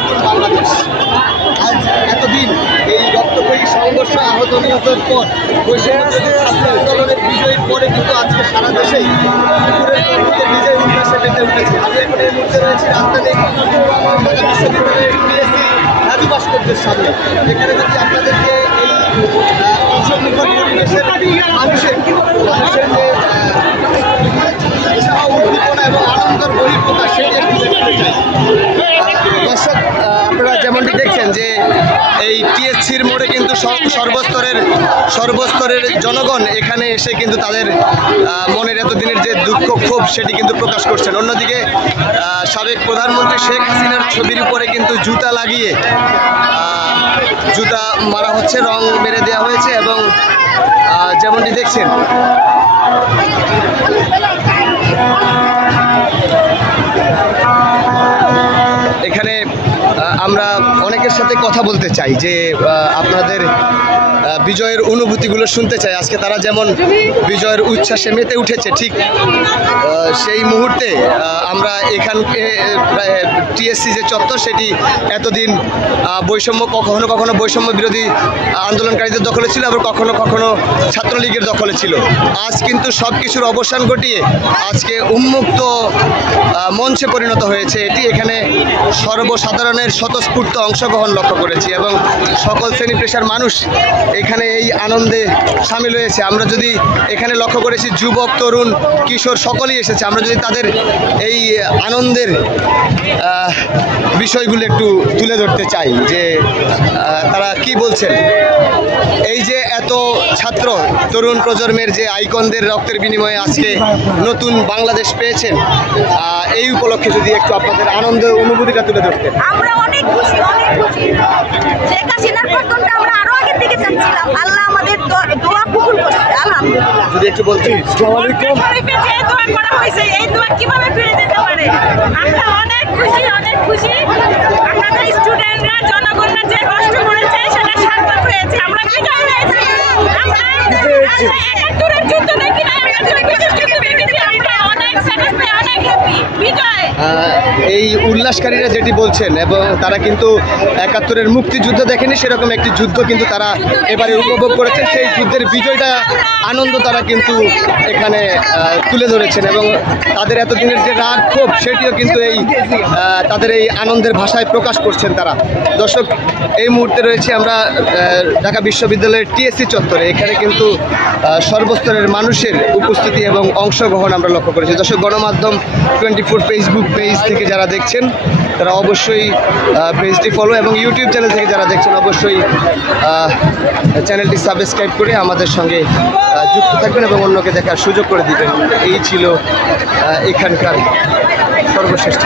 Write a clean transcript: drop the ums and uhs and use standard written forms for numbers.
নতুন বাংলাদেশ। আজ এতদিন এই রক্তক্ষয়ী সংঘর্ষ আহত নিহতের পর ছাত্র আন্দোলনের বিজয়ের পরে কিন্তু আজকে সারা দেশেই বিজয় উল্লাসে মেতে উঠেছে। আমি এখন এই মুহূর্তে রয়েছি রাজধানী ঢাকা বিশ্ববিদ্যালয়ের পিএসসি রাজু ভাস্কর্যের সামনে। এখানে যদি আপনাদেরকে এই উৎসবমুখর পরিবেশের মানুষের যে উৎসাহ উদ্দীপনা এবং আনন্দের বহিঃপ্রকাশ সেটি একটু দেখাতে চাই। দর্শক, আপনারা যেমনটি দেখছেন যে এই টিএসসির মোড়ে কিন্তু সর্বস্তরের জনগণ এখানে এসে কিন্তু তাদের মনের এতদিনের যে দুঃখ ক্ষোভ সেটি কিন্তু প্রকাশ করছেন। অন্যদিকে সাবেক প্রধানমন্ত্রী শেখ হাসিনার ছবির উপরে কিন্তু জুতা লাগিয়ে জুতা মারা হচ্ছে, রং মেরে দেওয়া হয়েছে এবং যেমনটি দেখছেন এখানে আমরা অনেকের সাথে কথা বলতে চাই যে আপনাদের বিজয়ের অনুভূতিগুলো শুনতে চাই। আজকে তারা যেমন বিজয়ের উচ্ছ্বাসে মেতে উঠেছে, ঠিক সেই মুহূর্তে আমরা এখানকে টিএসসি যে চত্বর সেটি এতদিন বৈষম্য কখনো কখনো বৈষম্য বিরোধী আন্দোলনকারীদের দখলে ছিল, আবার কখনো কখনো ছাত্রলীগের দখলে ছিল। আজ কিন্তু সব কিছুর অবসান ঘটিয়ে আজকে উন্মুক্ত মঞ্চে পরিণত হয়েছে এটি। এখানে সর্বসাধারণের স্বতঃস্ফূর্ত অংশগ্রহণ লক্ষ্য করেছি এবং সকল শ্রেণী পেশার মানুষ এখানে এই আনন্দে সামিল হয়েছে। আমরা যদি এখানে লক্ষ্য করেছি যুবক, তরুণ, কিশোর সকলেই এসেছে। আমরা যদি তাদের এই আনন্দের বিষয়গুলো একটু তুলে ধরতে চাই যে তারা কি বলছেন। এই যে এত ছাত্র তরুণ প্রজন্মের যে আইকনদের রক্তের বিনিময়ে আজকে নতুন বাংলাদেশ পেয়েছেন, এই উপলক্ষে যদি একটু আপনাদের আনন্দ অনুভূতিটা তুলে ধরতেন। আমরা অনেক খুশি, অনেক খুশি। শেখ হাসিনার পতনটা আমরা আরো আগের দিকে চাচ্ছিলাম, আল্লাহ আমাদের দোয়া কবুল করছে, আলহামদুলিল্লাহ। যদি একটু বলতেন আসসালামু আলাইকুম। যে দোয়া করা হয়েছে এই দোয়া কিভাবে ফিরে যেতে পারে? আমরা অনেক খুশি, অনেক খুশি। আমাদের স্টুডেন্টরা, জনগণরা যে কষ্ট করেছে সেটা সার্থক হয়েছে। আমরা বিজয় হয়েছি। আমরা একাত্তরের যুদ্ধ দেখি না, আমরা 24 যুদ্ধ দেখেছি। আমরা অনেক স্যাটিসফাই, অনেক হ্যাপি। বিজয়। এই উল্লাসকারীরা যেটি বলছেন এবং তারা কিন্তু একাত্তরের মুক্তিযুদ্ধ দেখেনি, সেরকম একটি যুদ্ধ কিন্তু তারা এবারে উপভোগ করেছে। সেই যুদ্ধের বিজয়টা আনন্দ তারা কিন্তু এখানে তুলে ধরেছেন এবং তাদের এতদিনের যে রাগ ক্ষোভ সেটিও কিন্তু এই তাদের এই আনন্দের ভাষায় প্রকাশ করছেন তারা। দর্শক, এই মুহূর্তে রয়েছে আমরা ঢাকা বিশ্ববিদ্যালয়ের টিএসসি চত্বরে। এখানে কিন্তু সর্বস্তরের মানুষের উপস্থিতি এবং অংশগ্রহণ আমরা লক্ষ্য করেছি। দর্শক, গণমাধ্যম 24 ফেসবুক পেজ থেকে যারা দেখছেন তারা অবশ্যই পেজটি ফলো এবং ইউটিউব চ্যানেল থেকে যারা দেখছেন অবশ্যই চ্যানেলটি সাবস্ক্রাইব করে আমাদের সঙ্গে যুক্ত থাকবেন এবং অন্যকে দেখার সুযোগ করে দিবেন। এই ছিল এখানকার সর্বশ্রেষ্ঠ।